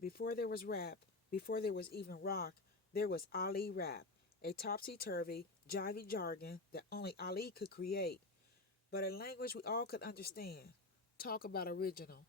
Before there was rap, before there was even rock, there was Ali rap, a topsy-turvy, jivey jargon that only Ali could create, but a language we all could understand. Talk about original.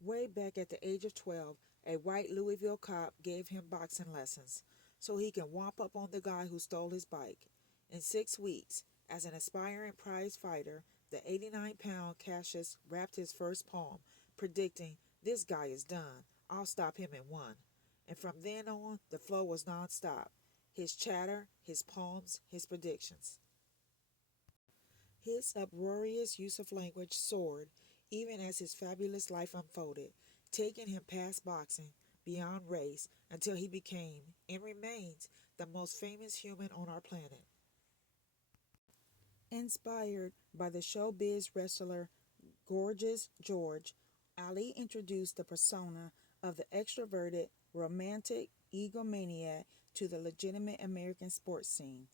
Way back at the age of 12, a white Louisville cop gave him boxing lessons so he can whomp up on the guy who stole his bike. In 6 weeks, as an aspiring prize fighter, the 89-pound Cassius rapped his first poem, predicting, "This guy is done. I'll stop him in one." And from then on, the flow was nonstop. His chatter, his poems, his predictions. His uproarious use of language soared even as his fabulous life unfolded, taking him past boxing, beyond race, until he became, and remains, the most famous human on our planet. Inspired by the showbiz wrestler Gorgeous George, Ali introduced the persona of the extroverted, romantic egomaniac to the legitimate American sports scene.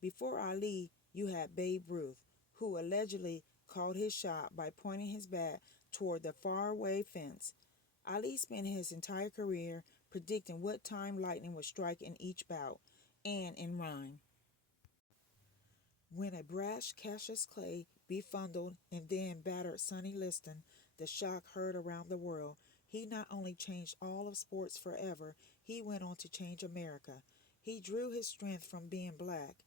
Before Ali, you had Babe Ruth, who allegedly called his shot by pointing his bat toward the faraway fence. Ali spent his entire career predicting what time lightning would strike in each bout, and in rhyme. When a brash Cassius Clay befundled and then battered Sonny Liston, the shock heard around the world, he not only changed all of sports forever, he went on to change America. He drew his strength from being black,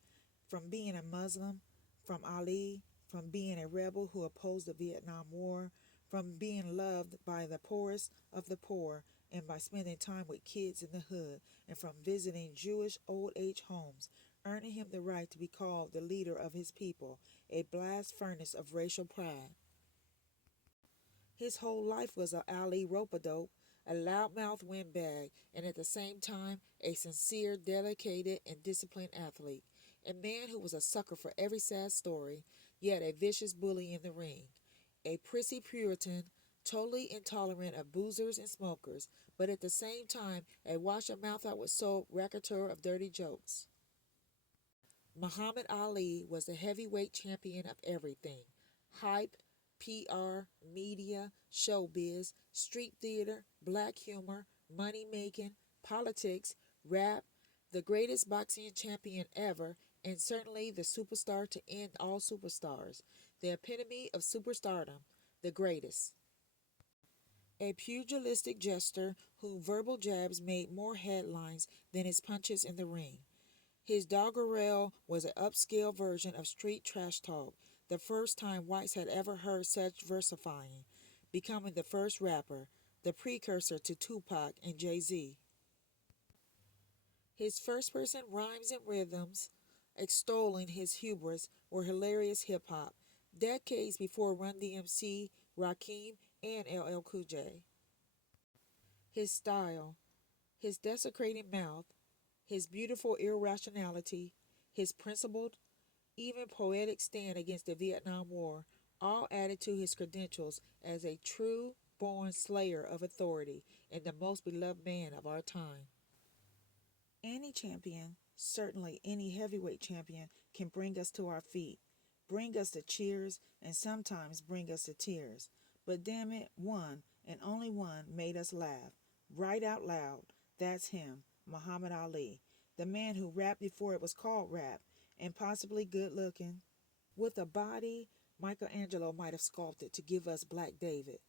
from being a Muslim, from Ali, from being a rebel who opposed the Vietnam War, from being loved by the poorest of the poor, and by spending time with kids in the hood, and from visiting Jewish old age homes, earning him the right to be called the leader of his people, a blast furnace of racial pride. His whole life was a Ali rope-a-dope, a loudmouth windbag, and at the same time a sincere, dedicated, and disciplined athlete. A man who was a sucker for every sad story, yet a vicious bully in the ring. A prissy Puritan, totally intolerant of boozers and smokers, but at the same time a wash your mouth out with soap raconteur of dirty jokes. Muhammad Ali was the heavyweight champion of everything: hype, PR, media, showbiz, street theater, black humor, money making, politics, rap, the greatest boxing champion ever, and certainly the superstar to end all superstars, the epitome of superstardom, the greatest. A pugilistic jester whose verbal jabs made more headlines than his punches in the ring. His doggerel was an upscale version of street trash talk, the first time whites had ever heard such versifying, becoming the first rapper, the precursor to Tupac and Jay-Z. His first person rhymes and rhythms, extolling his hubris, were hilarious hip hop, decades before Run DMC, Rakim, and LL Cool J. His style, his desecrating mouth, his beautiful irrationality, his principled, even poetic stand against the Vietnam War, all added to his credentials as a true born slayer of authority and the most beloved man of our time. Any champion, certainly any heavyweight champion, can bring us to our feet, bring us to cheers, and sometimes bring us to tears. But damn it, one, and only one, made us laugh. Right out loud. That's him, Muhammad Ali, the man who rapped before it was called rap, and possibly good looking. With a body Michelangelo might have sculpted to give us Black David,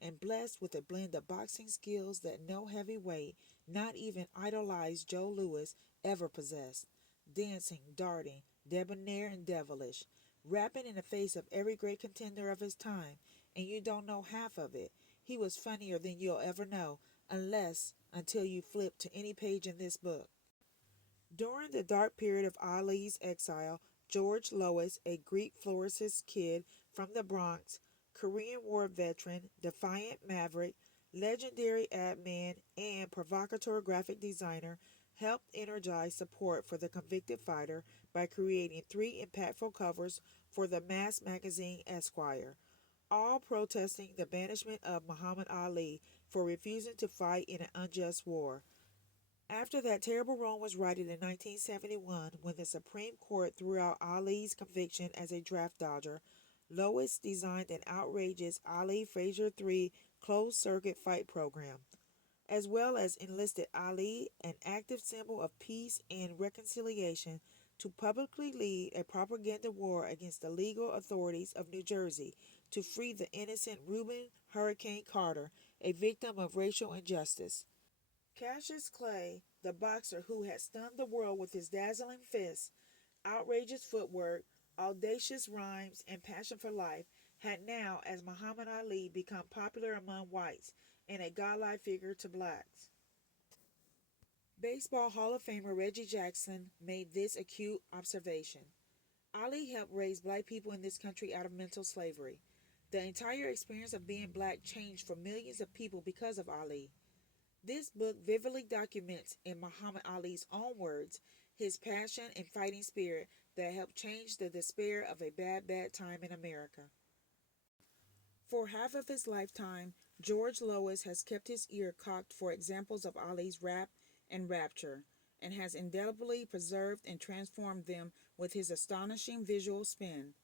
and blessed with a blend of boxing skills that no heavyweight, not even idolized Joe Louis, ever possessed. Dancing, darting, debonair and devilish, rapping in the face of every great contender of his time, and you don't know half of it. He was funnier than you'll ever know, until you flip to any page in this book. During the dark period of Ali's exile, George Lois, a Greek florist's kid from the Bronx, Korean War veteran, defiant maverick, legendary ad man, and provocateur graphic designer, helped energize support for the convicted fighter by creating three impactful covers for the mass magazine Esquire, all protesting the banishment of Muhammad Ali for refusing to fight in an unjust war. After that terrible wrong was righted in 1971, when the Supreme Court threw out Ali's conviction as a draft dodger, Lois designed an outrageous Ali Frazier III closed circuit fight program, as well as enlisted Ali, an active symbol of peace and reconciliation, to publicly lead a propaganda war against the legal authorities of New Jersey to free the innocent Reuben Hurricane Carter, a victim of racial injustice. Cassius Clay, the boxer who had stunned the world with his dazzling fists, outrageous footwork, audacious rhymes, and passion for life, had now, as Muhammad Ali, become popular among whites and a godlike figure to blacks. Baseball Hall of Famer Reggie Jackson made this acute observation. Ali helped raise black people in this country out of mental slavery. The entire experience of being black changed for millions of people because of Ali. This book vividly documents, in Muhammad Ali's own words, his passion and fighting spirit that helped change the despair of a bad, bad time in America. For half of his lifetime, George Lois has kept his ear cocked for examples of Ali's rap and rapture, and has indelibly preserved and transformed them with his astonishing visual spin.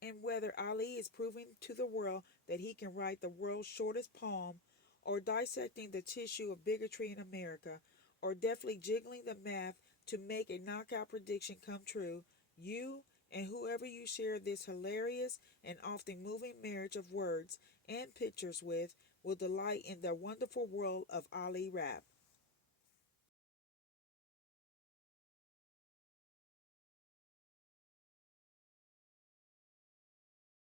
And whether Ali is proving to the world that he can write the world's shortest poem, or dissecting the tissue of bigotry in America, or deftly jiggling the math to make a knockout prediction come true, you and whoever you share this hilarious and often moving marriage of words and pictures with will delight in the wonderful world of Ali rap.